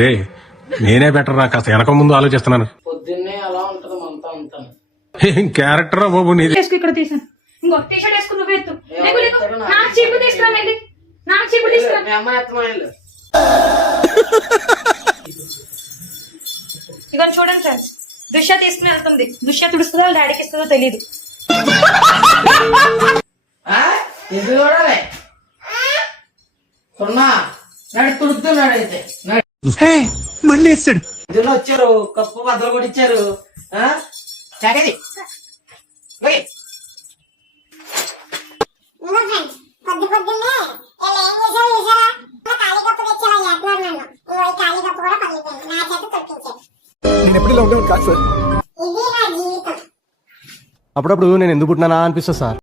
రే నేనే బెటర్ నాకు కాస్త వెనక ముందు ఆలోచిస్తున్నాను. పొద్దున్నే అలా ఉంటది అంతా ఉంటాను. ఏం క్యారెక్టర్ బాబు నీది. ఇక్కడ తీసాను ఇంకో టీషర్ట్ వేసుకుని నువ్వు ఎత్తు. నాకు చీపు తీసుకురా, నాకు చీపు తీసుకురా. మీ అమ్మాయి ఎత్తమాయలు ఇక చూడండి ఫ్రెండ్స్, దుష్య తీసుకుని వెళ్తుంది. దుష్య తుడుస్తుందో వాళ్ళ డాడీకి ఇస్తుందో తెలియదు. ఎందుకు చూడాలి కొన్నా నాడు తుడుతున్నాడు. అయితే మళ్ళీ వేస్తాడు. ఇందులో వచ్చారు కప్పు బద్దలు కూడా ఇచ్చారు. చాకది నేను ఎప్పుడు ఇలా ఉండేవాడు కాదు సార్. అప్పుడప్పుడు నేను ఎందుకు పుట్టినానా అనిపిస్తుంది సార్.